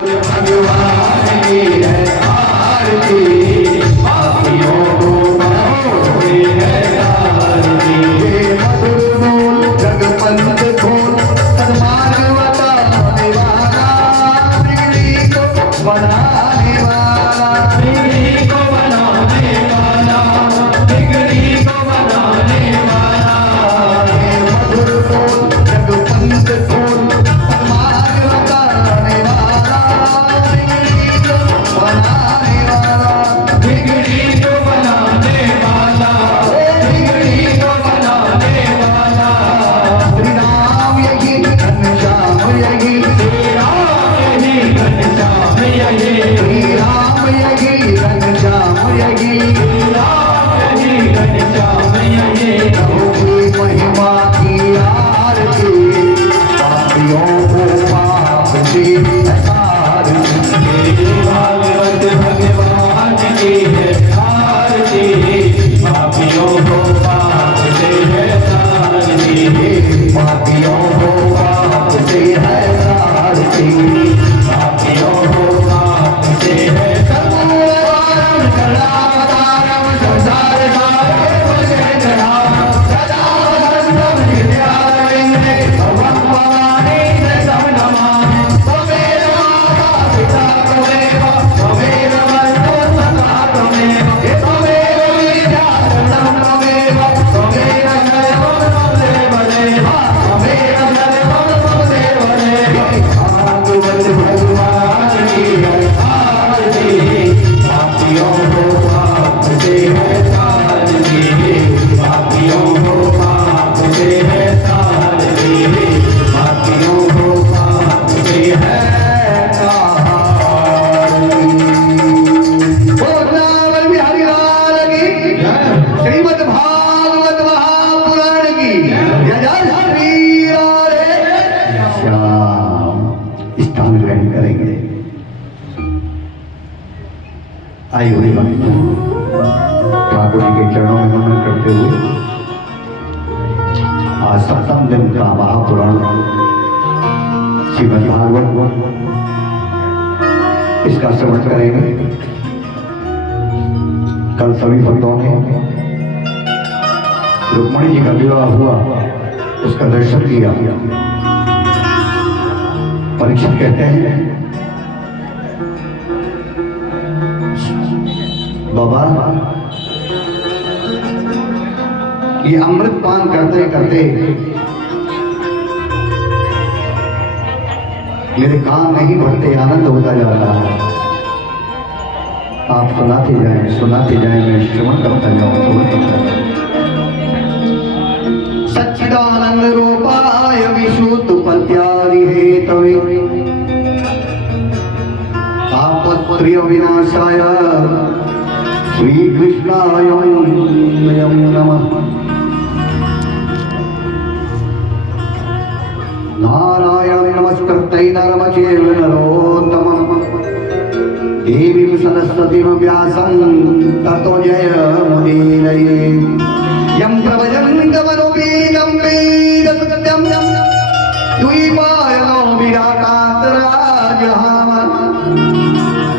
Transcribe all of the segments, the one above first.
भगवान की है आरती, पापियों को बनाओ है आरती। ये मधुर बोल जगपंथ खोल, सन्मान बताने वाला, बिगड़ी को बनाने वाला, बिगड़ी को बनाने वाला, बिगड़ी को बनाने वाला। ये मधुर बोल जगपंथ खोल, सन्मान बताने वाला, बिगड़ी को बनाने वाला, बिगड़ी को बनाने वाला, बिगड़ी को बनाने वाला। श्री राम यही घनश्याम यही, श्री राम यही घनश्याम यही, श्री राम यही घनश्याम यही, श्री राम यही घनश्याम यही। प्रभु की महिमा की आरती, पापियों को पाप से तारती। भागवत भगवान की है आरती, पापियों को पाप से है तारती, पापियों को पाप से है तारती, पापियों को पाप से है सर्वोपरि कलावतारम संसार सारे भुजगे चराम, सदा वसंतम हृदयारविंदे भवं भवानी तं नमामि। त्वमेव माता पिता त्वमेव, त्वमेव बन्धुः सखा त्वमेव, त्वमेव विद्याधनं त्वमेव, त्वमेव सर्वं त्वमेव देव, त्वमेव सर्वं त्वमेव देव। भागवत भगवान की है आरती, पापियों को पाप से है तारती, पापियों को पाप से है तारती, पापियों को पाप से है तारती। बोल बिहारी लाल की श्रीमद् भागवत महापुराण की जय जय श्री राधे श्याम। स्थान ग्रहण करेंगे। आई हुई ठाकुर जी के चरणों में नमन करते हुए आज सप्तम दिन का महापुराण श्रीमद् भागवत इसका श्रवण करेंगे। कल सभी भक्तों ने रुक्मणी जी का विवाह हुआ, उसका दर्शन किया। परीक्षित कहते हैं, बाबा ये अमृत पान करते करते मेरे कान नहीं भरते, आनंद होता जा रहा है। आप सुनाते जाएं, मैं श्रवण करता जाऊं। सच्चिदानंद रूपाय विशुद्ध पत्यादि हेतवे, तापत्रय विनाशाय श्री कृष्णाय नमः। नारायण नमस्कृत्य नरं चैव नरोत्तमं, देवीं सरस्वतीं व्यासं ततो जयमुदीरये। यं प्रभजन्तमनुपेदं वेदसत्यं, द्वैपायनो विराटान्तराजहाम,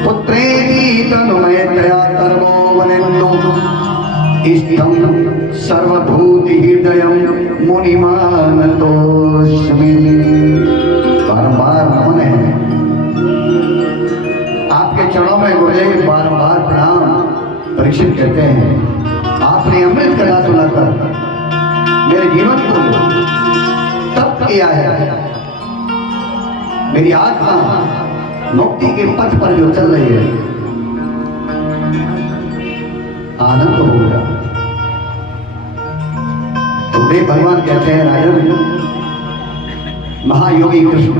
पुत्रेति तनुमैत्रया सर्वो वनेन्दु, इष्टं सर्वभूतिहृदयं मुनिमानतोऽस्मि। बारंबार नमन है आपके चरणों में गुरुदेव, बारंबार प्रणाम। परीक्षित कहते हैं, आपने अमृत कथा सुनाकर मेरे जीवन को तप किया है। मेरी आत्मा मुक्ति के पथ पर जो चल रही है, आनंद हो गया। तो देव भगवान कहते हैं, राजन महायोगी कृष्ण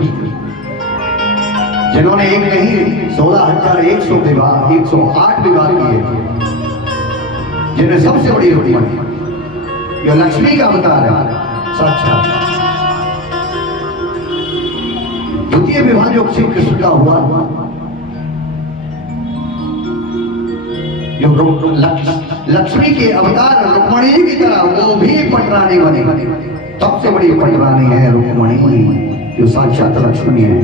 जिन्होंने एक नहीं 16,100 विवाह 108 विवाह किए, जिन्हें सबसे बड़ी रुक्मणी जो लक्ष्मी का अवतार है साक्षात। द्वितीय विवाह जो श्री कृष्ण का हुआ, जो लक्ष्मी के अवतार रुक्मणी की तरह वो भी पटरानी बनी। सबसे बड़ी पटरानी है रुक्मणी, जो साक्षात लक्ष्मी है।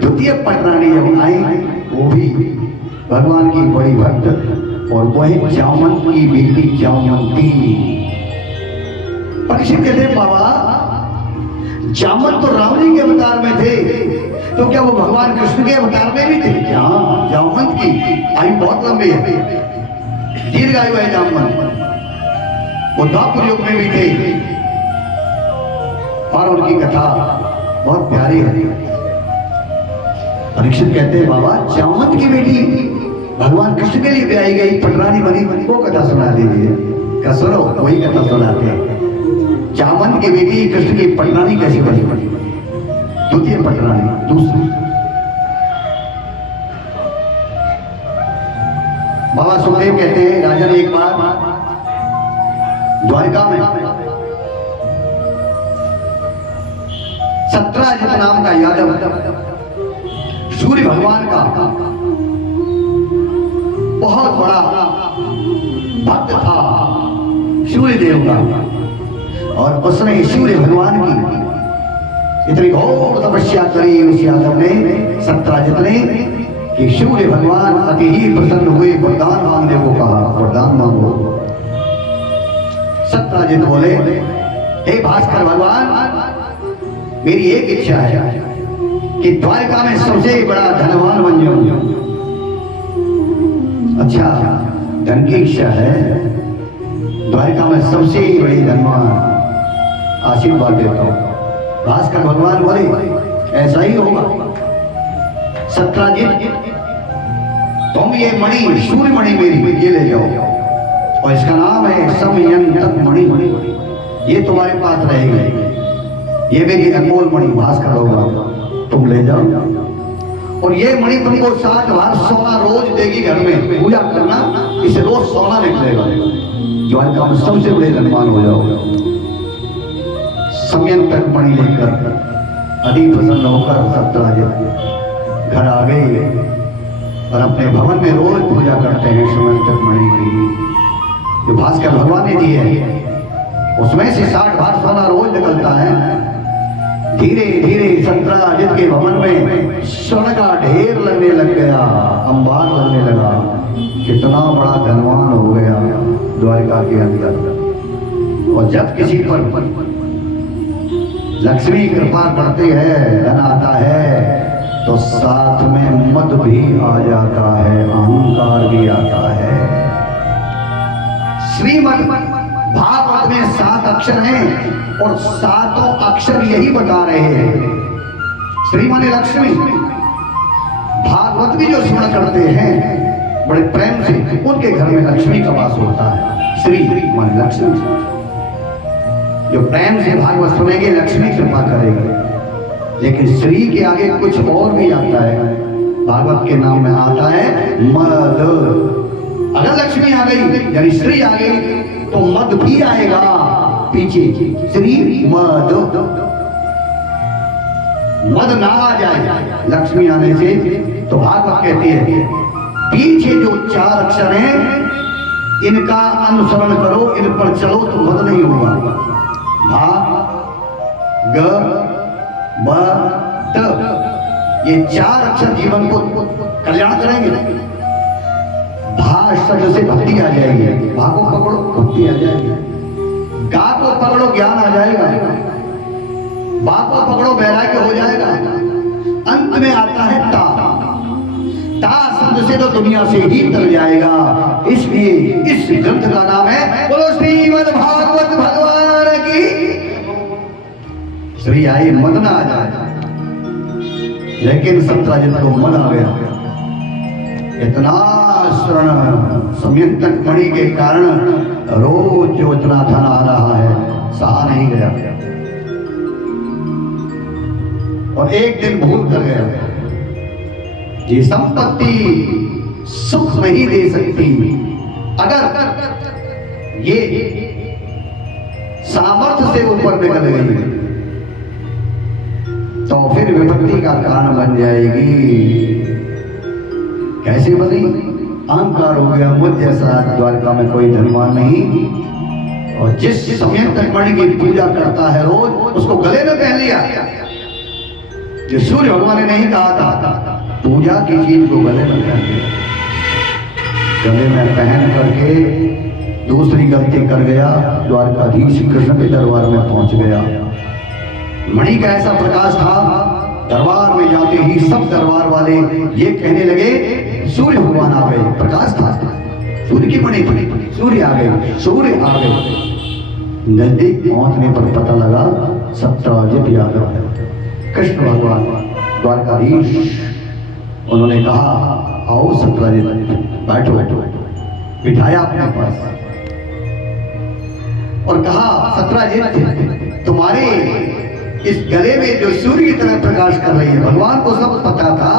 द्वितीय पटरानी जब आई, वो भी भगवान की बड़ी भक्त, और वही जामवंत की बेटी जामवंती। परीक्षित कहते हैं बाबा जामवंत तो राम जी के अवतार में थे, तो क्या वो भगवान कृष्ण के अवतार में भी थे? हाँ, जामवंत की आयु बहुत लंबी है, दीर्घ आयु है जामवंत। वो द्वापर युग में भी थे और उनकी कथा बहुत प्यारी है। परीक्षित कहते हैं बाबा जामवंत की बेटी भगवान कृष्ण के लिए ब्याही गई, पटरानी बनी, वो कथा सुना दीजिए। का सुनो, वही कथा सुनाते हैं। जामवंत की बेटी कृष्ण की पटरानी कैसी बनी? द्वितीय पटरानी। दूसरी बाबा सुखदेव कहते हैं राजा ने एक बार द्वारिका में सत्राजित नाम का यादव सूर्य भगवान का बहुत बड़ा भक्त था, सूर्य देव का, और उसने सूर्य भगवान की इतनी घोर तपस्या करी उस यादव ने, सत्राजित ने, कि सूर्य भगवान अति ही प्रसन्न हुए, वरदान मांगने को कहा, वरदान मांगो। सत्राजित बोले हे भास्कर भगवान, मेरी एक इच्छा है कि द्वारिका में सबसे बड़ा धनवान बन जाऊं। अच्छा, धन की इच्छा है, द्वारिका में सबसे बड़ी धनवान, आशीर्वाद देता हूं। भास्कर भगवान बोले ऐसा ही होगा। सत्राजित, तुम ये मणि, सूर्य मणि मेरी, ये ले जाओ, और इसका नाम है समयंतक मणि, ये तुम्हारे पास रहेगी, ये मेरी अनमोल मणि भास्कर होगा, तुम ले जाओ। और ये मणि तुमको 60 भार सोना रोज देगी, घर में पूजा करना, इसे रोज सोना निकलेगा, द्वारिका में सबसे बड़े धनवान हो जाओगे। समयंतक मणि लेकर अति प्रसन्न होकर सत्राजित घर आ गए और अपने भवन में रोज पूजा करते हैं समयंतक मणि की, जो भास्कर भगवान ने दी है। उसमें से 60 भार सोना रोज निकलता है। धीरे धीरे सत्राजित के भवन में स्वर्ण का ढेर लगने लग गया, अंबार लगने लगा, कितना बड़ा धनवान हो गया द्वारिका के अंदर। और जब किसी पर लक्ष्मी कृपा करती है, धन आता है, तो साथ में मद भी आ जाता है, अहंकार भी आता है। श्रीमद् भागवत में 7 अक्षर हैं और 7 अक्षर यही बता रहे हैं। श्री माने लक्ष्मी, भागवत भी जो स्मरण करते हैं बड़े प्रेम से, उनके घर में लक्ष्मी का वास होता है। श्री माने लक्ष्मी, जो प्रेम से भागवत सुनेंगे लक्ष्मी कृपा करेगी। लेकिन श्री के आगे कुछ और भी आता है, भागवत के नाम में आता है मद। अगर लक्ष्मी आ गई यानी श्री आ गई तो मद भी आएगा पीछे, श्री मद। मद ना आ जाए लक्ष्मी आने से तो भागवत कहती है पीछे जो 4 अक्षर हैं इनका अनुसरण करो, इन पर चलो तो मद नहीं होगा। भा ग ब त, ये 4 अक्षर जीवन को कल्याण करेंगे। भा शब्द से भक्ति आ जाएगी, भा को पकड़ो भक्ति आ जाएगी, गा को पकड़ो ज्ञान आ जाएगा, बा को पकड़ो वैराग्य हो जाएगा। अंत में आता है ता, ता शब्द से तो दुनिया से ही तर जाएगा। इसलिए इस ग्रंथ का नाम है बोलो श्रीमद् भागवत भगवान की। श्री आई मद ना आ जाए, लेकिन सत्राजित को मद आ गया। इतना शरण समयंतक मणि के कारण रोज जो इतना धन आ रहा है सहा नहीं गया, और एक दिन भूल कर गया। ये संपत्ति सुख नहीं दे सकती, अगर ये सामर्थ्य से ऊपर निकल गई तो फिर विपत्ति का कारण बन जाएगी। कैसे बनी? अहंकार हो गया, मुझ जैसा द्वारिका में कोई धनवान नहीं। और जिस समयंतक मणि की पूजा करता है रोज, उसको गले में पहन लिया, जो सूर्य भगवान ने नहीं कहा था पूजा की चीज को गले में पहन लिया, गले में पहन करके दूसरी गलती कर गया, द्वारकाधीश कृष्ण के दरबार में पहुंच गया। मणि का ऐसा प्रकाश था, दरबार में जाते ही सब दरबार वाले ये कहने लगे सूर्य भगवान आ गए। प्रकाश था, सूर्य की मणि थी, सूर्य आ गए, सूर्य आ गए। नजदीक पहुंचने पर पता लगा सत्यजित यादव है, कृष्ण भगवान द्वारकाधीश। उन्होंने कहा आओ सत्यजित, बैठो बैठो बैठो, बिठाया अपने पास और कहा सत्यजित तुम्हारे इस गले में जो सूर्य की तरह प्रकाश कर रही है, भगवान को सब पता था,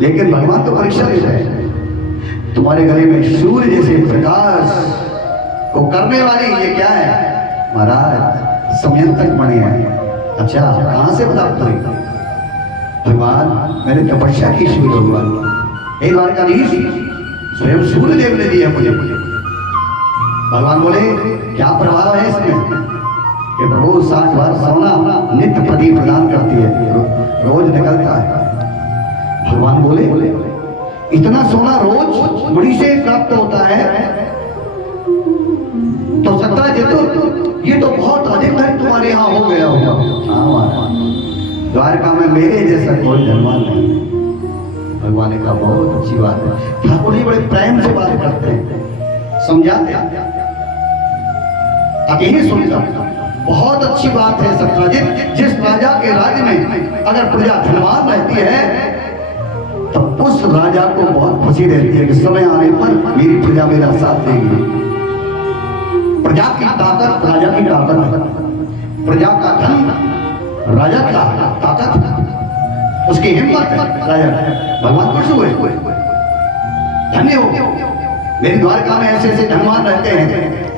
लेकिन भगवान तो परीक्षा ले रहे हैं। तुम्हारे गले में सूर्य जैसे प्रकाश को करने वाली ये क्या है? महाराज संयंत्रक मणि है। अच्छा कहां से प्राप्त हुई? भगवान मैंने तपस्या की सूर्य भगवान, एक बार का नहीं, स्वयं सूर्य देव ने दिया मुझे। भगवान बोले क्या प्रभाव है इसमें कि प्रभु 60 बार सोना नित्य प्रति प्रदान करती है, रोज निकलता है। भगवान बोले इतना सोना रोज मणि से प्राप्त होता है तो सत्यजित ये तो बहुत अधिक धन तुम्हारे यहाँ हो गया होगा। द्वारका में मेरे जैसा कोई धनवान नहीं। भगवान ने कहा बहुत अच्छी बात है। ठाकुर जी बड़े प्रेम से बात करते हैं, समझाते हैं, यही सुनता बहुत अच्छी बात है सत्यजित। जिस राजा के राज्य में अगर प्रजा धनवान रहती है तो उस राजा को बहुत खुशी रहती है कि समय आने पर मेरी प्रजा मेरा साथ देगी। प्रजा की ताकत राजा की ताकत है, प्रजा का धन राजा का ताकत है, उसकी हिम्मत है राजा। भगवान खुश हुए, धन्य हो मेरी द्वारका में ऐसे ऐसे धनवान रहते हैं।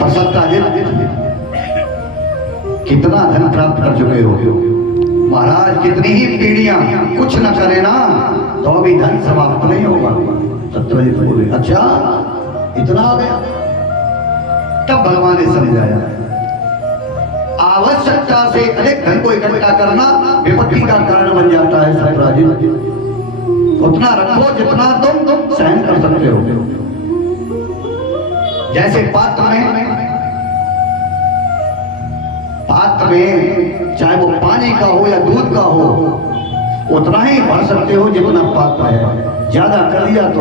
पर सत्यजित कितना धन प्राप्त कर चुके हो महाराज, कितनी ही पीढ़ियां कुछ न करे ना तो अभी धन समाप्त नहीं होगा। सत्यजित बोले अच्छा इतना आ गया। तब भगवान ने समझाया आवश्यकता से अधिक धन को इकट्ठा करना विपत्ति का कारण बन जाता है। सत्यजित उतना रखो जितना तुम सहन कर सकते हो। जैसे पात्र में चाहे वो पानी का हो या दूध का हो उतना ही भर सकते हो जितना पात्र है। ज्यादा कर दिया तो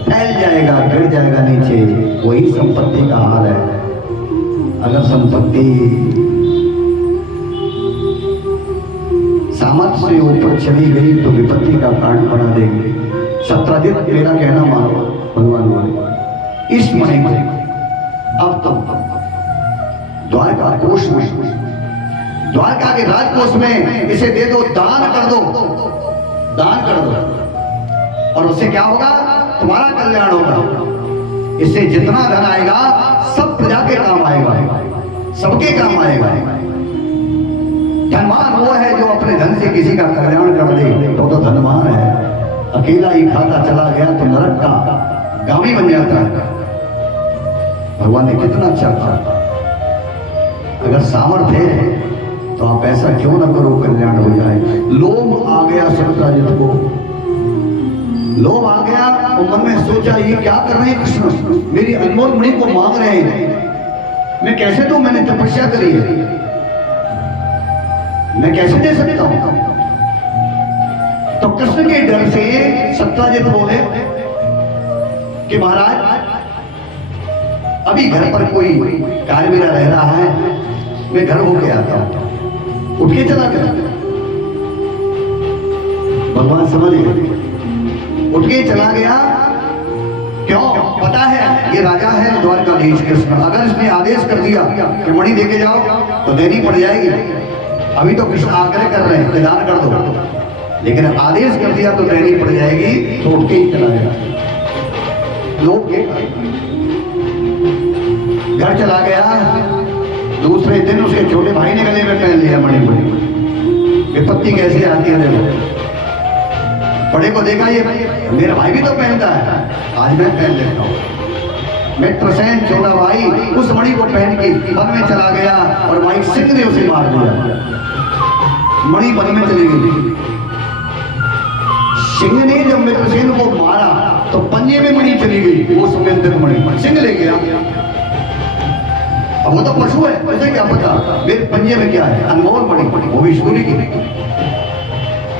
फैल जाएगा, गिर जाएगा नीचे। वही संपत्ति का हाल है। अगर संपत्ति सामर्थ्य से ऊपर चली गई तो विपत्ति का कारण बना देगी। सत्यजित मेरा कहना मानो। भगवान बोले इस मणि को अब तो द्वारका कोष में, द्वारका के राजकोष में इसे दे दो, दान कर दो, दान कर दो और उससे क्या होगा? तुम्हारा कल्याण होगा। इससे जितना धन आएगा सब प्रजा के काम आएगा, सबके काम आएगा। धनवान वो है जो अपने धन से किसी का कल्याण कर दे तो धनवान है। अकेला ही खाता चला गया तो नरक का गामी बन जाता है। भगवान ने कितना अच्छा कहा। अगर सामर्थ्य है तो आप ऐसा क्यों ना करो कल्याण हो जाए। लोभ आ गया सत्यजित को, लोभ आ गया और मन में सोचा ये क्या कर रहे हैं कृष्ण, मेरी अनमोल मणि को मांग रहे हैं, मैं कैसे दूं? मैंने तपस्या करी है, मैं कैसे दे सकता हूं? तो कृष्ण के डर से सत्यजित बोले कि महाराज अभी घर पर कोई कार्य मेरा रह रहा है, मैं घर होके आता हूं। उठ के चला गया। भगवान समझ गए, उठ के चला गया। क्यों? पता है ये राजा है द्वारकाधीश कृष्ण, अगर इसने आदेश कर दिया कि मणि देके जाओ तो देनी पड़ जाएगी। अभी तो कृष्ण आग्रह कर रहे हैं दान कर दो, लेकिन आदेश कर दिया तो देनी पड़ जाएगी, तो उठ के ही चला गया। लोग घर चला गया। दूसरे दिन उसके छोटे भाई ने गले में पहन लिया मणि को। विपत्ति कैसे आती है देखो। बड़े को देखा ये मेरा भाई भी तो पहनता है, आज मैं पहन लेता हूँ। मित्रसेन छोटा भाई उस मणि को पहन के वन में चला गया और वहीं सिंह ने उसे मार दिया। मणि वन में चली गई। सिंह ने जब मित्रसेन को मारा तो पंजे में मणि चली गई, वो सुमेंद्र मणि सिंह ले गया। अब वो तो पशु है, मुझे क्या पता मेरे पंजे में क्या है, अनमोल मणि, वो भी सूर्य की।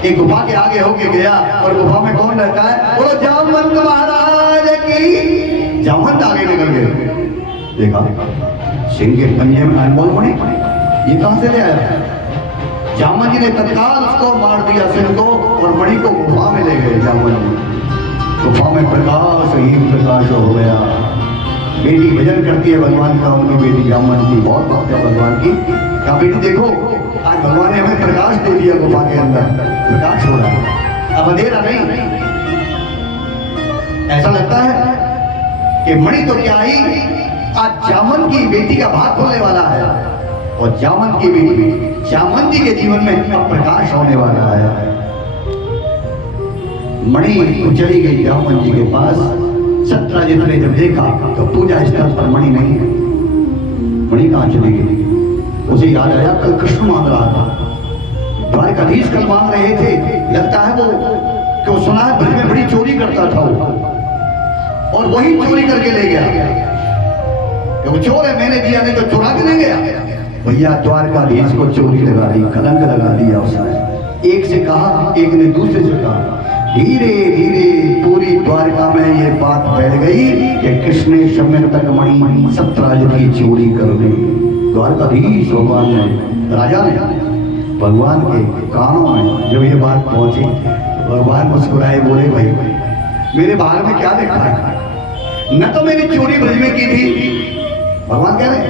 एक गुफा के आगे होके गया और गुफा में कौन रहता है, बोलो जामवंत महाराज की। जामवंत आगे निकल गए, देखा सिंह के पंजे में अनमोल मणि, ये कहां से ले आया। जामवंत जी ने तत्काल उसको मार दिया सिंह को और मणि को गुफा में ले गए। जामवंत जी गुफा में प्रकाश ही प्रकाश हो गया। बेटी भजन करती है भगवान का, उनकी बेटी जामवंत जी बहुत भक्त है भगवान की। क्या बेटी देखो आज भगवान ने हमें प्रकाश दे दिया, गुफा के अंदर प्रकाश हो रहा है, अब अंधेरा नहीं। ऐसा लगता है कि मणि तो क्या ही, आज जामवंत की बेटी का भाग खोलने वाला है और जामवंत की बेटी जामवंत जी के जीवन में अब प्रकाश होने वाला है। मणि चली गई जामवंत जी के पास। सत्यजित ने जब देखा तो पूजा स्थल पर मणि नहीं है। मणि कहां चली गई, उसे याद आया कल कृष्ण मांग रहा था, द्वारकाधीश कल मांग रहे थे। लगता है वो क्यों सुना है ब्रज में बड़ी चोरी करता था वो, और वही चोरी करके ले गया। वो चोर है, मैंने दिया नहीं तो चुरा के ले गया। भैया द्वारकाधीश को चोरी लगा दी, कलंक लगा दिया उसने। एक से कहा, एक ने दूसरे से कहा। धीरे धीरे पूरी द्वारका में ये बात फैल गई कि कृष्ण ने समय तक मणि सत्यजित की चोरी कर दी। द्वारकाधीश भगवान ने, राजा ने भगवान के कानों में जब ये बात पहुंची, भगवान मुस्कुराए, बोले भाई मेरे बाहर में क्या देखा है, न तो मैंने चोरी ब्रज में की थी। भगवान कह रहे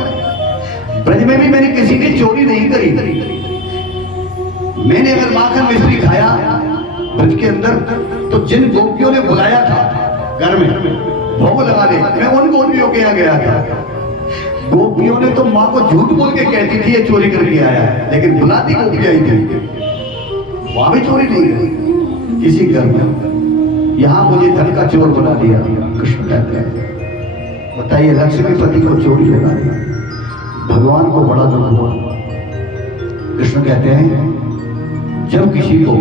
ब्रज में भी मैंने किसी की चोरी नहीं करी। मैंने अगर माखन मिश्री खाया ब्रज के अंदर तो जिन गोपियों ने बुलाया था घर में भोग लगा ले, मैं उन गोपियों के यहाँ गया था। गोपियों ने तो माँ को झूठ बोल के कहती थी ये चोरी करके आया है, लेकिन बुलाती गोपी आई थी, वहां भी चोरी नहीं की किसी घर में। यहाँ मुझे धन का चोर बना दिया। कृष्ण कहते हैं बताइए लक्ष्मीपति को चोरी लगा दिया, भगवान को बड़ा दुख हुआ। कृष्ण कहते हैं जब किसी को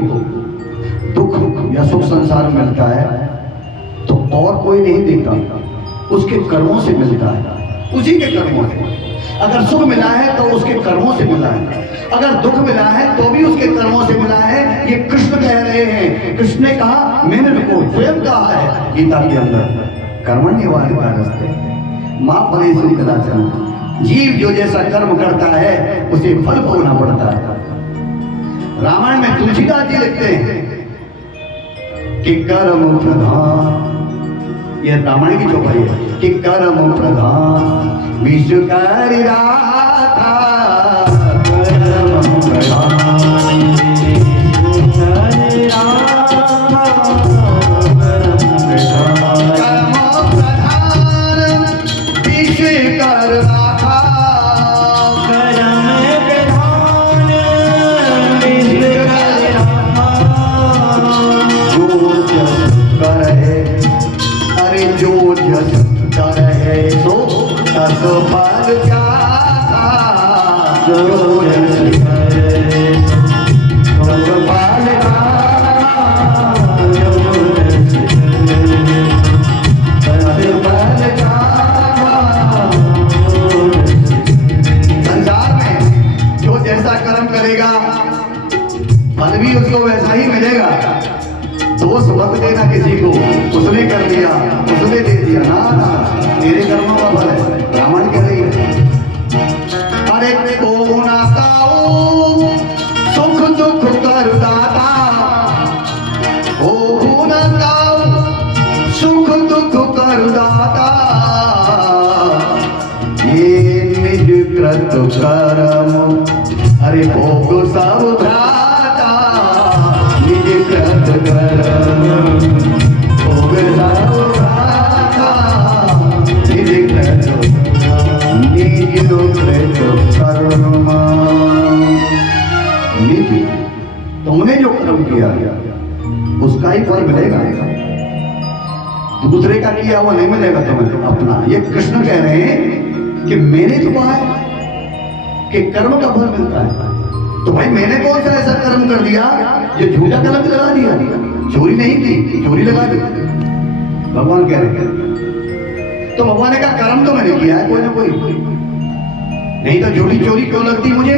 दुख या सुख संसार मिलता है तो और कोई नहीं देता, उसके कर्मों से मिलता है, उसी के कर्मों से। अगर सुख मिला है तो उसके कर्मों से मिला है, अगर दुख मिला है तो भी उसके कर्मों से मिला है। ये कृष्ण कह रहे हैं। कृष्ण ने कहा, मैंने उनको स्वयं कहा है गीता के अंदर, कर्मण्येवाधिकारस्ते मा फलेषु कदाचन। जीव जो जैसा कर्म करता है उसे फल भोगना पड़ता है। रामायण में तुलसीदास जी लिखते हैं कि कर्म प्रधान, ये रामायण की चौपाई है कि कर्म प्रधान विश्व कार्य राधा, कर्म प्रधान उसको वैसा ही मिलेगा। दोष मत देना किसी को, उसने कर दिया उसने दे दिया, ना ना तेरे कर्मों का फल है। रामायण कह रही है अरे को ना काऊ सुख दुख कर दाता, ओ ना काऊ सुख दुख कर दाता, ये निज कृत कर्म अरे भोग सब तुमने जो कर्म किया उसका ही फल मिलेगा। दूसरे का किया हुआ नहीं मिलेगा तुम्हें अपना। ये कृष्ण कह रहे हैं कि मैंने तो कहा है कि कर्म का फल मिलता है, तो भाई मैंने कौन सा ऐसा कर्म कर दिया जो झूठा कलंक लगा दिया? चोरी नहीं की, चोरी लगा दी। भगवान कह रहे हैं तो भगवान ने कहा कर्म तो मैंने किया है कोई ना कोई, नहीं तो झूठी चोरी क्यों लगती मुझे?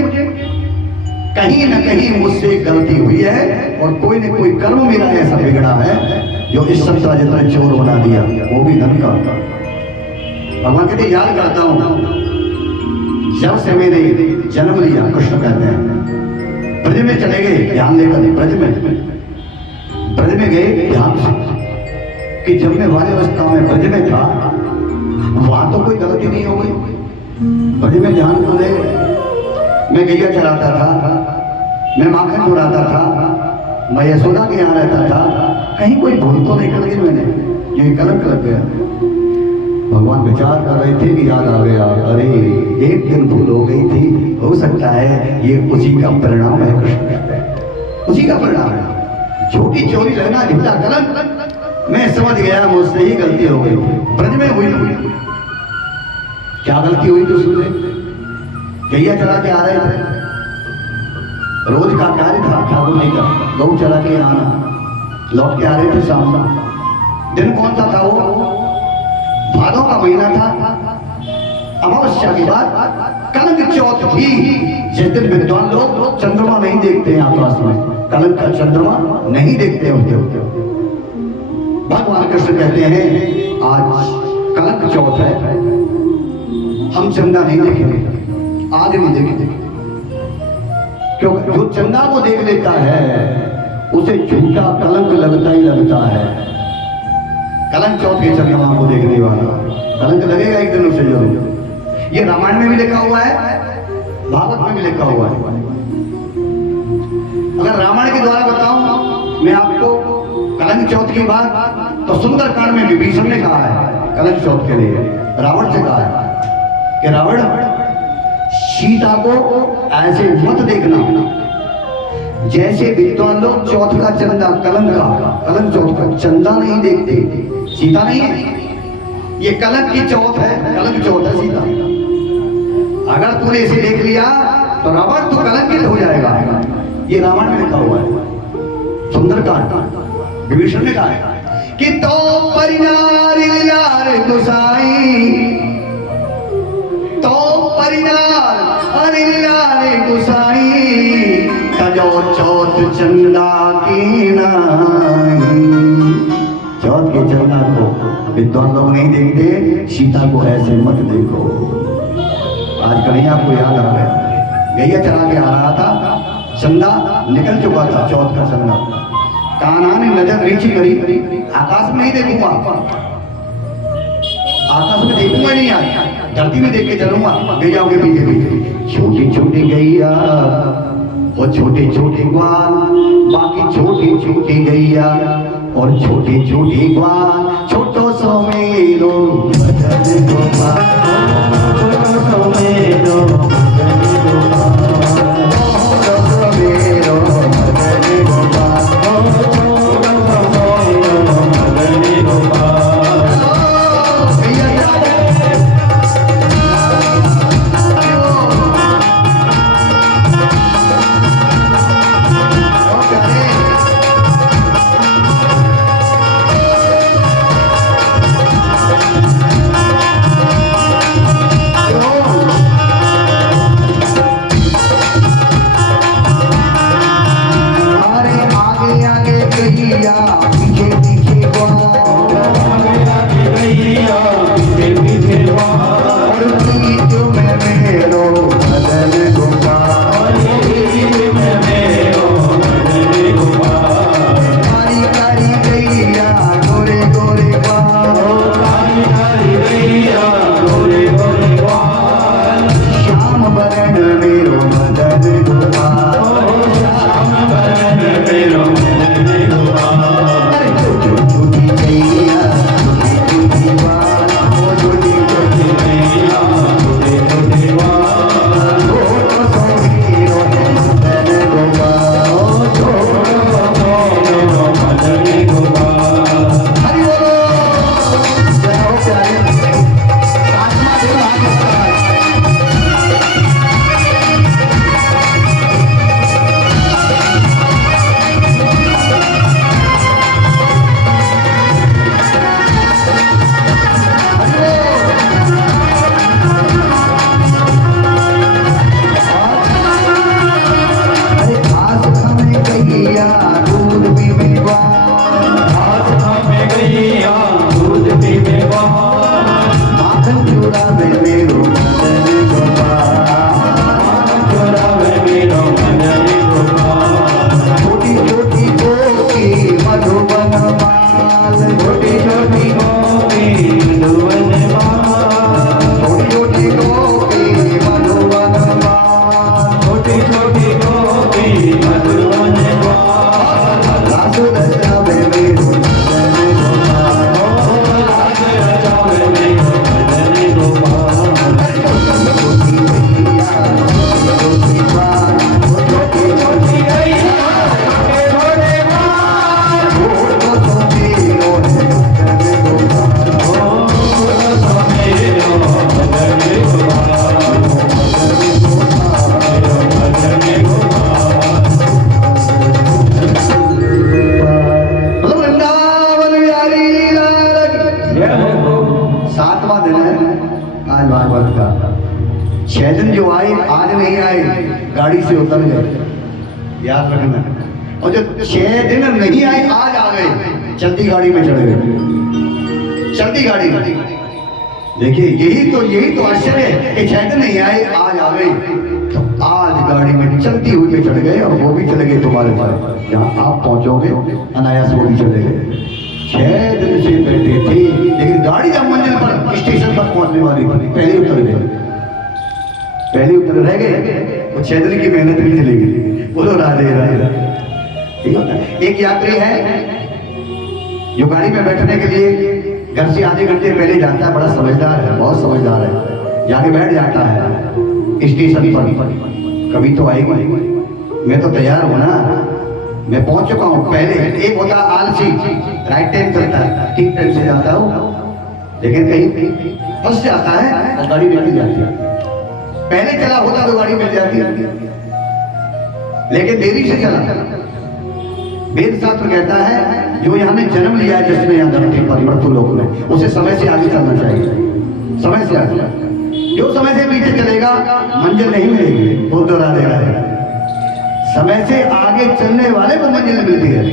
कहीं ना कहीं मुझसे गलती हुई है और कोई न कोई कर्म मेरा ऐसा बिगड़ा है जो इस संतरा जितना चोर बना दिया, वो भी धन का। भगवान कहते याद करता हूं जब से मैंने जन्म लिया, कृष्ण कहते हैं ब्रज में चले गए ध्यान लेकर, ब्रज में गए ध्यान से कि जब मैं बाल्यावस्था में ब्रज में था वहां तो कोई गलती नहीं हो गई। ब्रज में ध्यान को ले मैं गैया चराता था, मैं माखन चुराता था, मैं यशोदा के यहाँ रहता था, कहीं कोई भूल तो नहीं कर दी मैंने, ये कलंक लग गया। भगवान विचार कर रहे थे कि याद आ गया, अरे एक दिन भूल हो गई थी, हो सकता है ये उसी का परिणाम है। कृष्ण कहते हैं उसी का परिणाम है, छोटी चोरी लगना, झूठा कलंक। मैं समझ गया मुझसे ही गलती हो गई, ब्रज में हुई। क्या गलती हुई तो सुन ले। गैया चला के आ रहे थे, रोज का कार्य था ठाकुर जी का, गौ चला के आना, लौट के आ रहे थे शाम का। दिन कौन सा था वो? भादों का महीना था, अमावस्या के बाद कलंक चौथ थी, जिस दिन विद्वान लोग चंद्रमा नहीं देखते हैं आकाश में, कलंक का चंद्रमा नहीं देखते होते। भगवान कृष्ण कहते हैं आज कलंक चौथ है, हम चंदा नहीं देखेंगे, आज नहीं देखेंगे, क्योंकि जो चंदा को देख लेता है उसे झूठा कलंक लगता ही लगता है। कलंक चौथ के चंद्रमा को देखने वाला कलंक लगेगा एक दिन उसे जरूर। ये रामायण में भी लिखा हुआ है, भागवत में भी लिखा हुआ है। अगर रामायण के द्वारा बताऊं मैं आपको कलंक चौथ की बात, तो सुंदरकांड में विभीषण ने कहा है कलंक चौथ के लिए, रावण से कहा है कि रावण सीता को ऐसे मत देखना जैसे विद्वान लोग चौथ का चंदा, कलंक चौथ का चंदा नहीं देखते। सीता नहीं है, ये कलंक की चौथ है, कलंक चौथ है सीता। अगर तूने इसे देख लिया तो रावण तू कलंकित हो जाएगा। ये रामायण में लिखा हुआ है, सुंदरकांड। विभीषण ने कहा है कि तो परिणार यार गुसाई, तो परिणार अरे गुसाई, तजो चौथ चंदा की नाई। चौथ के चंदा को विद्वान लोग नहीं देखते, सीता को ऐसे मत देखो। आज कन्हैया को याद आ गया, गैया चला के आ रहा था, चंदा निकल चुका था, चौथ का चंदा। कान्हा ने नजर नीचे करी, आकाश में नहीं देखूंगा, आकाश में देखूंगा नहीं, आज धरती में देख के चलूंगा गैया के पीछे पीछे। छोटी छोटी गैया और छोटे छोटे ग्वाल, बाकी छोटी छोटी गैया और छोटी छोटी ग्वाल, छोटो सो मेरो भजन गोपाल, छोटो सो मेरो भजन गोपाल, छोटो सो मेरो भजन गोपाल, छोटो सो मेरो भजन गोपाल। से उतर गए, याद रखना। और जब 6 दिन नहीं आए, आज आ गए, चलती गाड़ी में चढ़ गए, चलती गाड़ी में। देखिए यही तो आश्चर्य है कि 6 दिन नहीं आए, आज आ गए। तो आज गाड़ी में चलती हुई में चढ़ गए, और वो भी चले गए तुम्हारे पास, जहाँ आप पहुंचोगे अनायास वो भी चले गए। 6 दिन से बैठे थे, लेकिन गाड़ी जब मंजिल पर स्टेशन पर पहुंचने वाली थी, पहले उतर गए, पहले उतर रह गए। वो 6 दिन की मेहनत भी चली गई। बोलो राधे राधे। एक यात्री है जो गाड़ी में बैठने के लिए घर से आधे घंटे पहले जाता है, बड़ा समझदार है, बहुत समझदार है, जाके बैठ जाता है स्टेशन पर। कभी तो आएगी, मैं तो तैयार हूं ना, मैं पहुंच चुका हूं पहले। एक होता आलसी, राइट टाइम चलता है, ठीक टाइम से जाता हूं, लेकिन कहीं फंस जाता है और गाड़ी निकल जाती है। पहले चला होता तो गाड़ी मिल जाती, लेकिन देरी से चला। वेद शास्त्र कहता है जो यहाँ ने जन्म लिया है, जिसने यहाँ धरती पर मृत्युलोक में, उसे समय से आगे चलना चाहिए, समय से आगे। जो समय से पीछे चलेगा मंजिल नहीं मिलेगी, वो दोहरा देगा। समय से आगे चलने वाले को मंजिल मिलती है।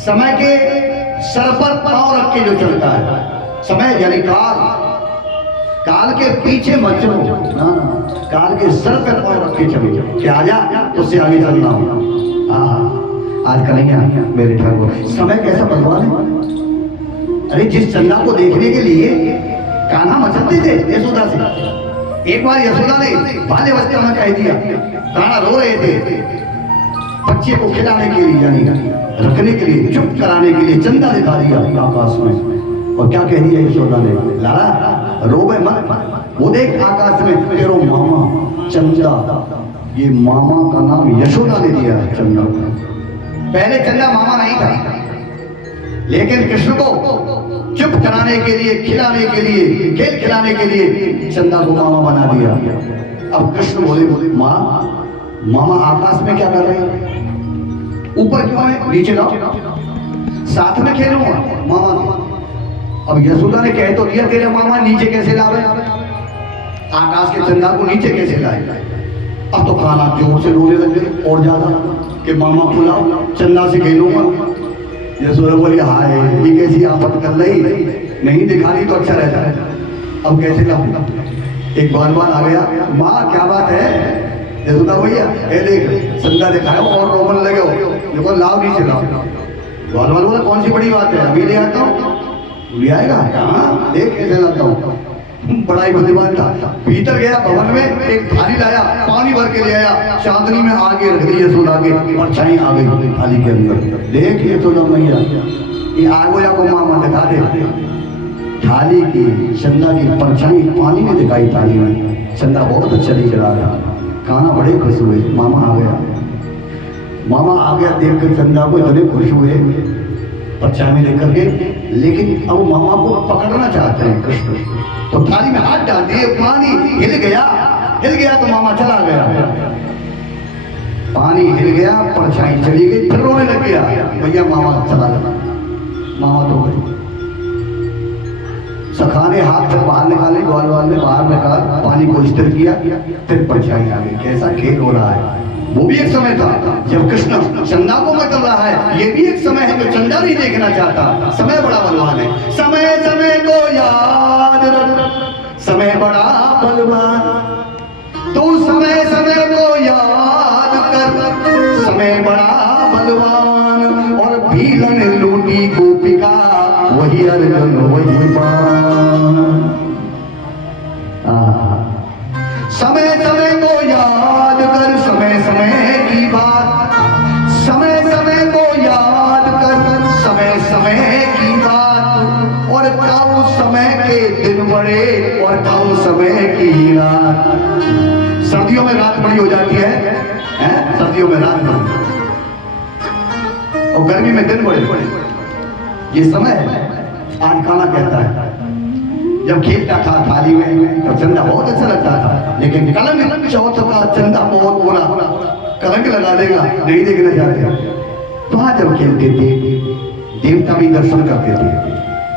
समय के सर पर पांव रख के जो चलता है, समय यानी काल, काल के पीछे मत चलो ना, काल के सर पर पांव रख के चलो कि आजा उससे आगे चलना हो। आज कन्हैया मेरे ठाकुर, समय कैसा भगवान है। अरे जिस चंदा को देखने के लिए कान्हा मचलते थे यशोदा से, एक बार यशोदा ने बाल्य अवस्था में कह दिया, प्राणा रो रहे थे, बच्चे को खिलाने के लिए यानी रखने के लिए, चुप कराने के लिए चंदा दिखा दिया आकाश में। और क्या कह दिया यशोदा ने, लाला रोवे मत, वो देख आकाश में तेरो मामा चंदा। ये मामा का नाम यशोदा ने दिया है चंदा को। पहले चंदा मामा नहीं था, लेकिन कृष्ण को चुप कराने के लिए, खिलाने के लिए, खेल खिलाने के लिए चंदा को मामा बना दिया। अब कृष्ण बोले माँ, मामा आकाश में क्या कर रहे हैं, ऊपर क्यों है, नीचे लाओ, साथ में खेलूंगा मामा के। अब यशोदा ने कह तो दिया तेरे मामा नीचे कैसे लावे, आकाश के चंदा को नीचे कैसे लाए। अब तो कान्हा जोर से रोने लगे और ज्यादा कि मामा को लाओ, चंदा से खेलूंगा। यशोदा बोली हाय ये कैसी आफत कर रही, नहीं दिखा दी तो अच्छा रहता है, अब कैसे लाऊंगा। एक बार आ गया, माँ क्या बात है। यशोदा भैया ये देख चंदा दिखाया और रोमन लगे हो, देखो लाओ नीचे लाओ। बाल बोला कौन सी बड़ी बात है, अभी ले आता हूँ। ले आएगा, हाँ देख कैसे लाता हूँ। बड़ा ही बुद्धिमान था, भीतर गया भवन में, एक थाली लाया, पानी भर के ले आया, चांदनी में आगे रख दी यशोदा के, परछाई आ गई थाली के अंदर। देख यशोदा मैया ये आगो या को मामा दिखा दे, थाली की चंदा की परछाई पानी में दिखाई थाली में, चंदा बहुत अच्छा दिख रहा था। कान्हा बड़े खुश हुए, मामा आ गया, मामा आ गया देख कर चंदा को इतने खुश हुए परछाई में लेकर के। लेकिन अब मामा को पकड़ना चाहते हैं कृष्ण, तो थाली में हाथ डाल दिए, पानी हिल गया तो मामा चला गया। पानी हिल गया, परछाई चली गई, फिर रोने लग गया, भैया मामा चला गया, मामा तो गए। सखा ने हाथ से बाहर निकाले, ग्वाल में बाहर निकाल, पानी को स्थिर किया, फिर परछाई आ गई। कैसा खेल हो रहा है। वो भी एक समय था जब कृष्ण चंदा को मचल रहा है, ये भी एक समय है जो चंदा नहीं देखना चाहता। समय बड़ा बलवान है, समय समय को याद रख, समय बड़ा बलवान, तू समय समय को याद कर, समय बड़ा बलवान। और भीलन लूटी गोपिका, वही अर्जुन वही मान। समय समय को याद कर, समय समय की बात, समय समय को याद कर, समय समय की बात। और काऊ समय के दिन बड़े और काऊ समय की रात। सर्दियों में रात बड़ी हो जाती है, सर्दियों में रात बड़ी और गर्मी में दिन बड़े। ये समय है। आज कान्हा कहता है जब खेलता था थाली में तो चंदा बहुत अच्छा लगता था, लेकिन कलंक चौथ का चंदा बहुत बुरा, कलंक लगा देगा, नहीं देखना चाहते। तो आज जब खेलते थे देवता भी दर्शन करते थे।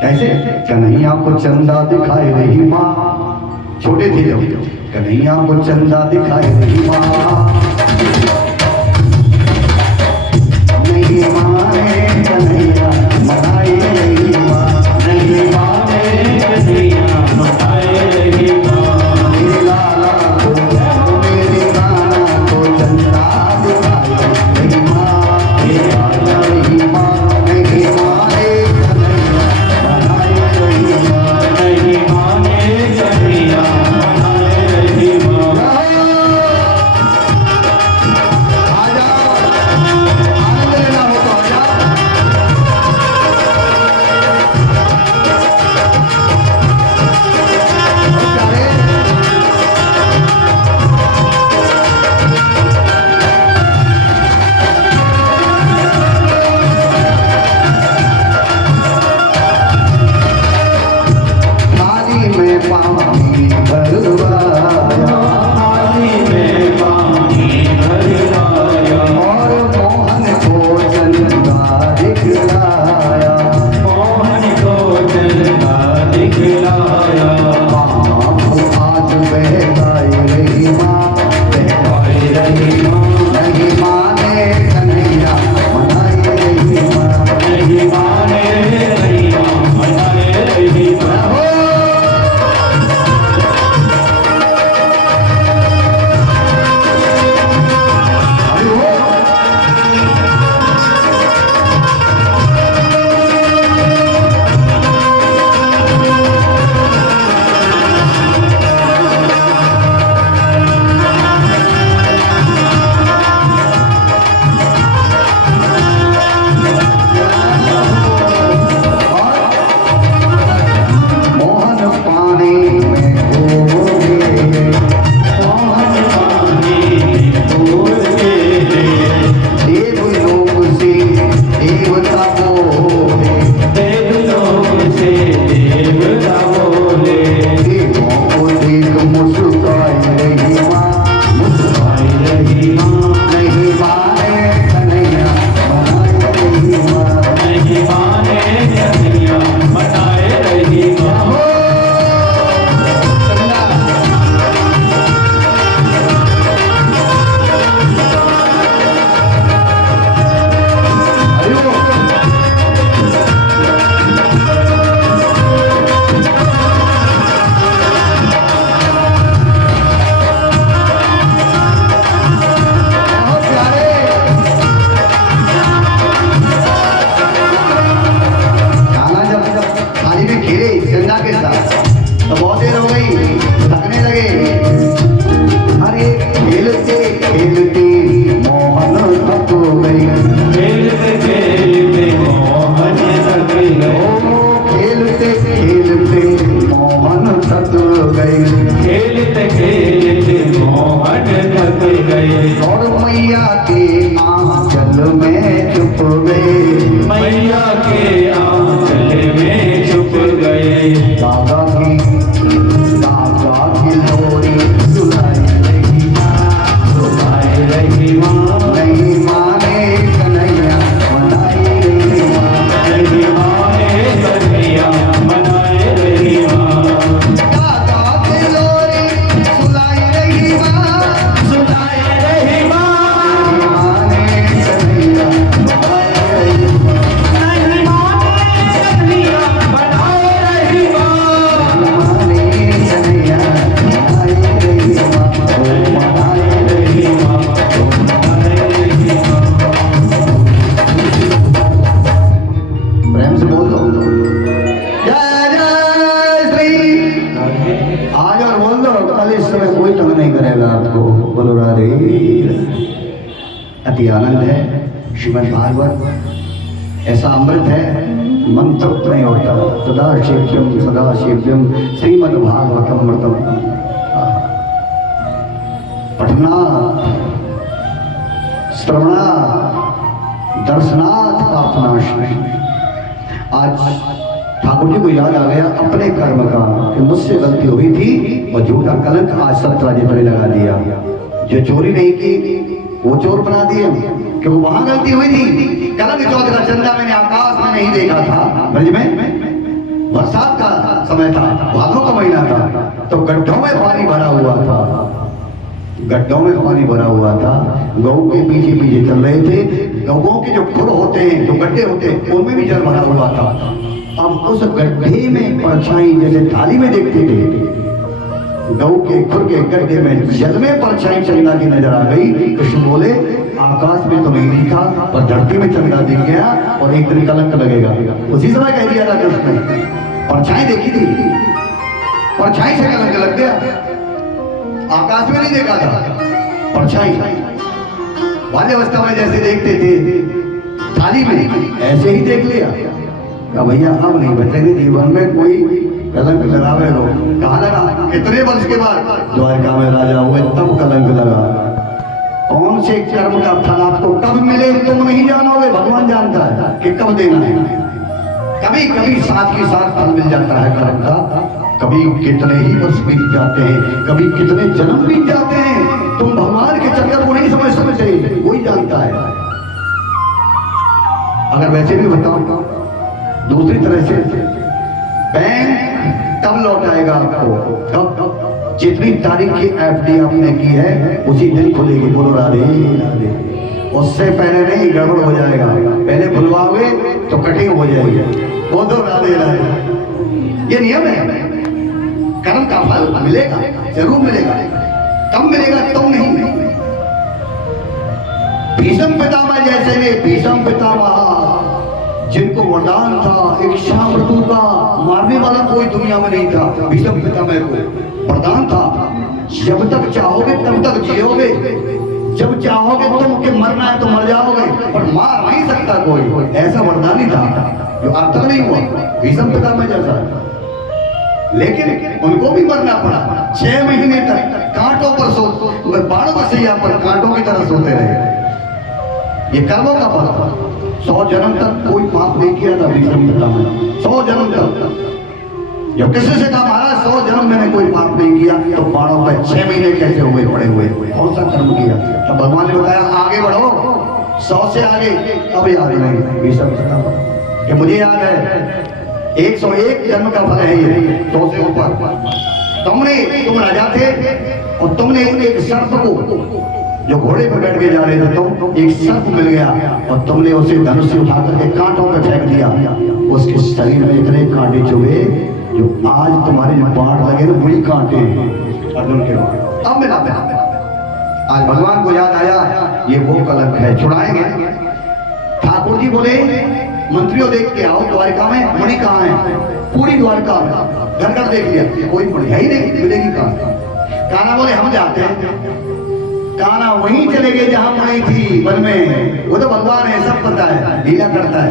कैसे, कन्हैया को चंदा दिखाए रही माँ, छोटे थे जब, कन्हैया को चंदा दिखाए रही माँ, अति आनंद है। श्रीमद् भागवत ऐसा अमृत है, मंत्र नहीं होता। सदा शिव्यम श्रीमद् भागवतम अमृतम। पठना श्रवणा दर्शनाथ पापनाश नहीं। आज ठाकुर जी को याद आ गया अपने कर्म का कि मुझसे गलती हुई थी और झूठा कलंक आज सत्यराजे पर लगा दिया। जो चोरी नहीं की वो चोर बना दिए, क्योंकि वहां गलती हुई थी। कलंक चौथ का चंदा मैंने आकाश में नहीं देखा था, ब्रज में बरसात का समय था, भादों का महीना था, तो गड्ढों में पानी भरा हुआ था। गड्ढों में पानी भरा हुआ था, गऊ के पीछे पीछे चल रहे थे। गऊ के जो खुर होते हैं, जो गड्ढे होते हैं, उनमें भी जल भरा हुआ था। अब उस गड्ढे में परछाई जैसे थाली में देखते थे, गऊ के खुर के गड्ढे में जल में परछाई चंदा की नजर आ गई। कृष्ण बोले आकाश में तो नहीं दिखा, पर धरती में चंदा दिख गया और एक दिन कलंक लगेगा। उसी समय कह दिया था कृष्ण ने, परछाई देखी थी, परछाई से कलंक लग गया। आकाश में नहीं देखा था, परछाई बाल्यावस्था में जैसे देखते थे थाली में, ऐसे ही देख लिया। कहा भैया अब नहीं बचेंगे जीवन में कोई कलंक लगावे लो। कहाँ लगा? कितने वर्ष के बाद द्वारका में राजा हुए तब कलंक लगा। कौन से कर्म का फल आपको कब मिले तुम नहीं जानोगे, भगवान जानता है कि कब देना है। कभी कभी साथ ही साथ फल मिल जाता है कर्म का, कभी कितने ही वर्ष बीत जाते हैं, कभी कितने जन्म बीत जाते हैं। तुम भगवान के चक्कर को नहीं समझ सकते, वही जानता है। अगर वैसे भी बताऊंगा दूसरी तरह से, बैंक तब लौटाएगा आपको कब? जितनी तारीख की एफडी आपने की है उसी दिन खुलेगी। बोलो राधे राधे। उससे पहले नहीं, गड़बड़ हो जाएगा। पहले खुलवाओगे तो कटिंग हो जाएगी। बोलो राधे राधे। ये नियम है। कर्म का फल मिलेगा, जरूर मिलेगा। कब मिलेगा तुम नहीं। भीष्म पितामह जैसे ने, भीष्म पितामह जिनको वरदान था इच्छा मृत्यु का, मारने वाला कोई दुनिया में नहीं था। भीष्म पितामह को वरदान था, जब तक चाहोगे तब तक जियोगे, जब चाहोगे तुम कि मरना है तो मर जाओगे, पर मार नहीं सकता कोई। ऐसा वरदान ही था जो अब तक नहीं हुआ भीष्म पितामह जैसा। लेकिन उनको भी मरना पड़ा। 6 महीने तक कांटों पर सोते, बाणों पर सैया पर कांटों की तरह सोते रहे। ये कर्मों का फल था। 100 जन्म तक कोई पाप नहीं किया था भीष्म पितामह। 100 जन्म तक जब किसी से कहा महाराज 100 जन्म मैंने कोई पाप नहीं किया, तो बाणों पर 6 महीने कैसे हुए पड़े हुए, कौन सा कर्म किया? तो भगवान ने बताया आगे बढ़ो, 100 से आगे। अब याद नहीं भीष्म पितामह कि मुझे याद है 101 जन्म का फल है ये, 100 से ऊपर। तुम राजा थे और तुमने एक सर्प को, जो घोड़े पर बैठ के जा रहे थे तुम, एक सर्प मिल गया और तुमने उसे धनुष से उठा करके कांटों पे फेंक दिया। उसके शरीर में इतने कांटे चुभे जो आज तुम्हारे बाढ़ लगे ना, वही कांटे अर्जुन के। अब मिला आज भगवान को याद आया ये वो कलंक है, छुड़ाएंगे। ठाकुर जी बोले मंत्रियों देख के आओ द्वारका में मणि कहाँ है। पूरी द्वारका घर घर देख लिया, कोई मणि है ही नहीं, मिलेगी कहाँ? कान्हा बोले हम जाते हैं। कान्हा वहीं चले गए जहां मणि थी वन में। वो तो भगवान है, सब पता है, लीला करता है।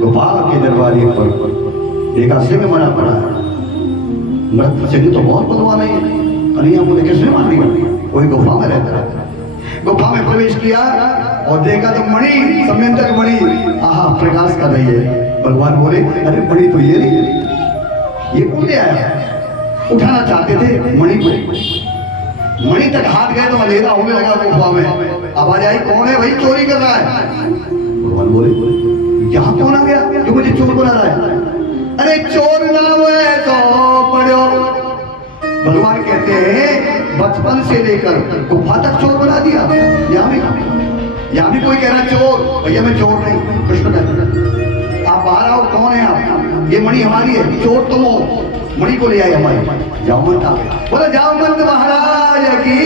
गोपाल के दरबारे पर एक आश्रम में मरा पड़ा है। मृत सिंह तो बहुत बलवान है, कन्हैया बोले किसने मार दिया? कोई गुफा में रहता है। गुफा में प्रवेश किया और देखा तो मणि, समयंतक मणि आहा प्रकाश कर रही है। भगवान बोले अरे मणि तो ये नहीं, ये कौन ले आया? उठाना चाहते थे मणि को, मणि तक हाथ गए तो अंधेरा होने लगा गुफा में। आवाज आई कौन है भाई, चोरी कर रहा है? भगवान बोले यहाँ कौन आ गया जो मुझे चोर बना रहा है? अरे चोर ना हुए तो पढ़ो। भगवान कहते हैं बचपन से लेकर गुफा तक चोर बना दिया। यहाँ भी कोई कह रहा है चोर, भैया मैं चोर नहीं। कृष्ण कहते आप बाहर आओ, कौन है आप? ये मणि हमारी है, चोर तुम हो। मणि को ले आए हमारे। जाओ मंत आ गए, बोले जाओ मंत महाराज की।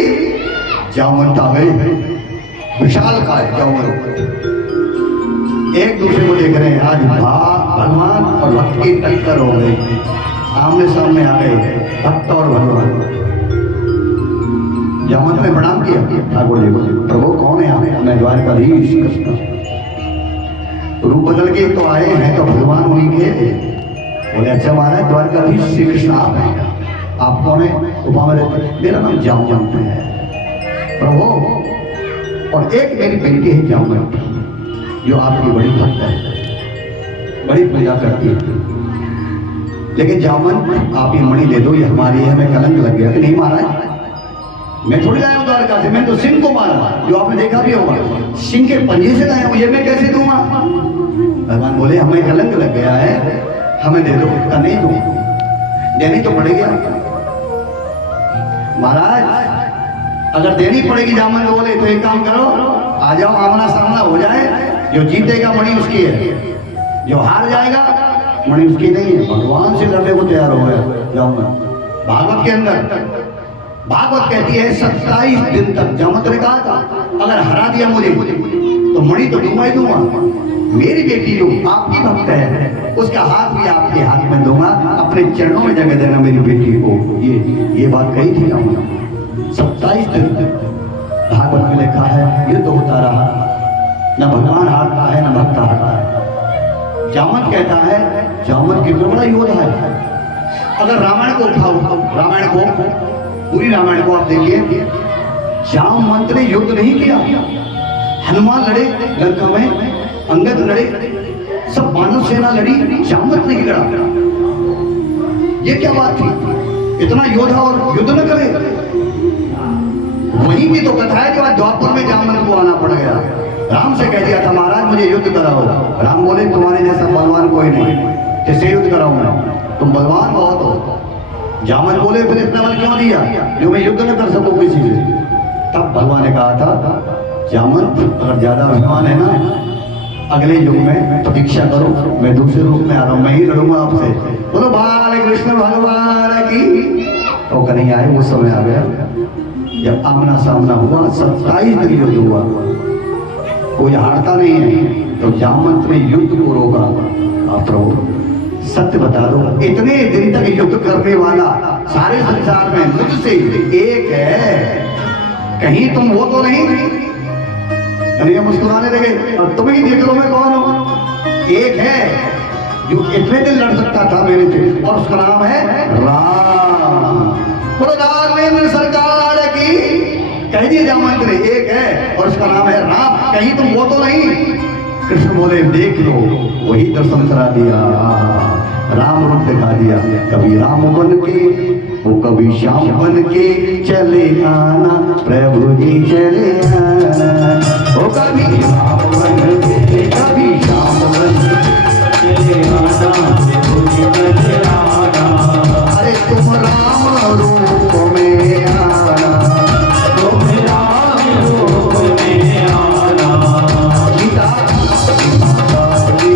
जाओ मंत आ गए, विशाल का है। जाओ मंत एक दूसरे को देख रहे हैं। आज भगवान और भक्त की टक्कर हो गई, आमने सामने आ गए भक्त और भगवान। जामवंत ने प्रणाम किया ठाकुर जी को, प्रभु कौन है आप? मैं द्वारकाधीश कृष्ण। रूप बदल के तो आए हैं तो भगवान उन्हीं के। बोले अच्छा महाराज द्वारकाधीश श्री कृष्ण आप हैं, आप कौन है? मेरा नाम जामवंत है प्रभु, और एक मेरी बेटी है जामवंत जो आपकी बड़ी भक्त है, बड़ी पूजा करती है। लेकिन जामवंत आप ये मणि ले दो, ये हमारी है, हमें कलंक लग गया। कि नहीं महाराज मैं थोड़ी लाया हूँ द्वारका से, मैं तो सिंह को मारा, जो आपने देखा भी होगा, सिंह के पंजे से लाया हूँ, ये मैं कैसे दूंगा? भगवान बोले हमें कलंक लग गया है, हमें दे दो। का नहीं दूँ, देनी तो पड़ेगी महाराज, अगर देनी पड़ेगी। जामवंत बोले तो एक काम करो, आ जाओ आमना सामना हो जाए, जो जीतेगा मणि उसकी है, जो हार जाएगा मणि उसकी नहीं है। भगवान से लड़ने को तैयार हो गया जामवंत। भागवत के अंदर भागवत कहती है 27 दिन तक जामवंत ने कहा था अगर हरा दिया मुझे तो मणि तो दूंगा ही दूंगा। मेरी बेटी जो आपकी भक्त है उसका हाथ भी आपके हाथ में दूंगा, अपने चरणों में जगह देना मेरी बेटी को। ये बात कही थी जामवंत। 27 दिन भागवत में लिखा है युद्ध होता रहा, न भगवान हारता है न भक्त हारता है। जामवंत कहता है, जामवंत कितना बड़ा योद्धा है। अगर रामायण को उठाओ, रामायण को, पूरी रामायण को आप देखिए, जामवंत ने युद्ध नहीं किया। हनुमान लड़े लंका में, अंगद लड़े, सब मानव सेना लड़ी, जामवंत नहीं लड़ा। ये क्या बात थी? इतना योद्धा और युद्ध न करे। वहीं की तो कथा है कि आज द्वापर में जामवंत को आना पड़ गया। राम से कह दिया था महाराज मुझे युद्ध कराओ। राम बोले तुम्हारे जैसा बलवान कोई नहीं, किससे युद्ध कराऊं मैं? तुम बलवान बहुत हो। जामवंत बोले फिर इतना बल क्यों दिया जो मैं युद्ध न कर सकूं किसी से? तब भगवान ने कहा था जामवंत अगर ज्यादा अभिमान है ना, अगले युग में प्रतीक्षा करो, मैं दूसरे रूप में आ रहा हूं, मैं ही लड़ूंगा आपसे। बोलो बाल कृष्ण भगवान की। तो कहीं आए वो समय आ गया जब आमना सामना हुआ, 27 दिन युद्ध हुआ, कोई हारता नहीं है। तो जामवंत ने युद्ध को रोका। आप प्रभु सत्य बता दो, इतने दिन तक युद्ध करने वाला सारे संसार में मुझसे एक है, कहीं तुम वो तो नहीं? कन्हैया मुस्कुराने लगे, और तुम ही देख लो मैं कौन हूं। एक है जो इतने दिन लड़ सकता था मेरे से, और उसका नाम है राम। बोलो राघवेंद्र सरकार की। कह दिए जामवंत ने एक है और उसका नाम है राम, कहीं तुम वो तो नहीं? कृष्ण बोले देख लो, वही दर्शन करा दिया, राम रूप दिखा दिया। कभी राम बन के वो कभी श्याम बन के चले आना, प्रभु जी चले आना। वो कभी राम बन के कभी श्याम बन के चले आना, प्रभु जी चले आना। अरे तुम राम रूप में आना, तुम राम रूप में आना। गीता कभी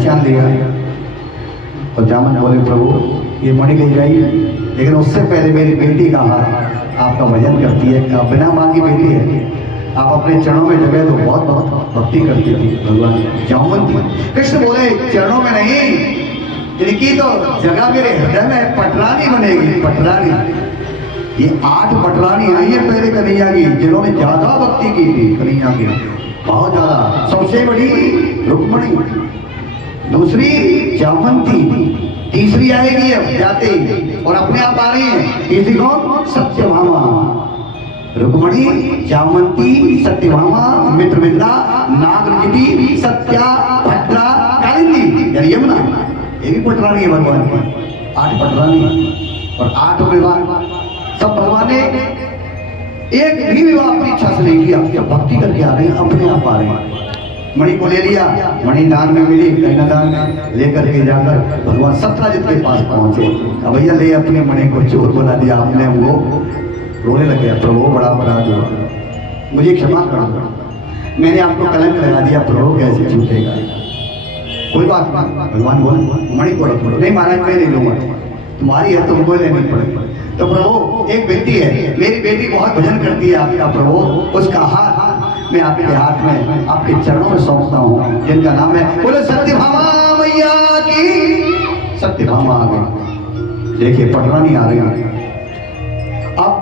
पहचान लिया। और जामन बोले प्रभु ये मणि ले जाइए, लेकिन उससे पहले मेरी बेटी का हाथ आपका भजन करती है, बिना मांगी बेटी है, आप अपने चरणों में जगह तो बहुत बहुत भक्ति करती थी भगवान जामवंती। कृष्ण बोले चरणों में नहीं, इनकी तो जगह मेरे हृदय में पटरानी बनेगी, पटरानी। ये 8 पटरानी आई है पहले कन्हैया की, जिन्होंने ज्यादा भक्ति की थी कन्हैया की, बहुत ज्यादा। सबसे बड़ी रुक्मणी, दूसरी जामवंती, तीसरी आएगी अब जाते ही और अपने आप आ रही है। तीसरी कौन? सत्यभामा। रुक्मणी, जामवंती, सत्यभामा, मित्रविंदा, नागरजिती, सत्या, भद्रा, कालिंदी यानी यमुना, ये भी पटरानी है भगवान की। 8 पटरानी और 8 विवाह। सब भगवान ने एक भी विवाह अपनी इच्छा से नहीं किया, जब भक्ति करके आ रहे हैं अपने आप आ रहे हैं। मणि को ले लिया, मणि दान में मिली, कन्यादान में लेकर के जाकर भगवान सत्यजित के पास पहुंचे। अब भैया ले अपने मणि को चोर बना दिया आपने, वो रोने लग गया, प्रभु बड़ा अपराध हुआ, मुझे क्षमा कर दो, मैंने आपको कलंक लगा दिया, प्रभु कैसे छूटेगा। कोई बात नहीं, भगवान बोले मणि को रख लो। नहीं महाराज मैं नहीं लूंगा, तुम्हारी है तुमको लेनी पड़ेगी। तो प्रभु एक बेटी है, मेरी बेटी बहुत भजन करती है आपका प्रभु, उसका हाथ मैं आपके हाथ में आपके चरणों में सौंपता हूँ, जिनका नाम है बोले सत्यभामा मैया की। सत्यभामा आ गई, देखिए पटरानी आ रही। अब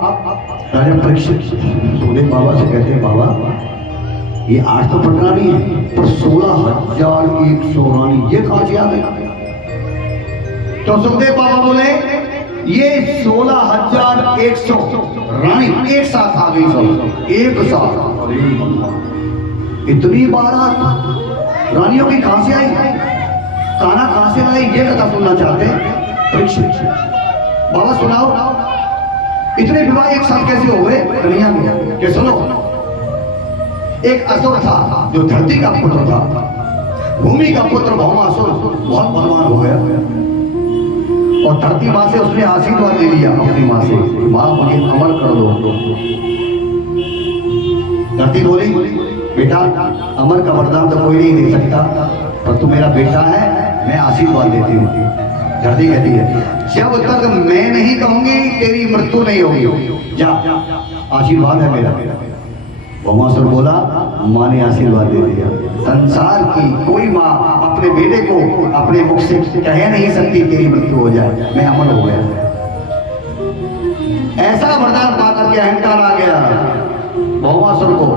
राजा परीक्षित सुखदेव बाबा से कहते हैं बाबा ये 8 तो पटरानी है, पर 16,100 रानी ये कहां से आ गई? तो सुखदेव बाबा बोले ये 16,100 रानी एक साथ आ गई, सब एक साथ। इतनी बारात रानियों की कहां से आई, कान्हा कहां से लाई, ये कथा सुनना चाहते हैं परीक्षित। बाबा सुनाओ इतने विवाह एक साथ कैसे हो गए कन्हैया में? कि सुनो, एक असुर था जो धरती का पुत्र था, भूमि का पुत्र भौमासुर बहुत बलवान हो गया और धरती माँ से उसने आशीर्वाद ले लिया अपनी माँ से, माँ मुझे अमर कर दो। धरती बोली बेटा अमर का वरदान तो कोई नहीं दे सकता, पर तू मेरा बेटा है, मैं आशीर्वाद देती हूँ। धरती कहती है जब तक मैं नहीं कहूंगी तेरी मृत्यु नहीं होगी, जा आशीर्वाद है मेरा। भौमासुर बोला माँ ने आशीर्वाद दे दिया। संसार की कोई माँ अपने बेटे को अपने मुख से कह नहीं सकती तेरी मृत्यु हो जाए, मैं अमर हो गया। ऐसा वरदान पाकर के अहंकार आ गया भौमासुर को,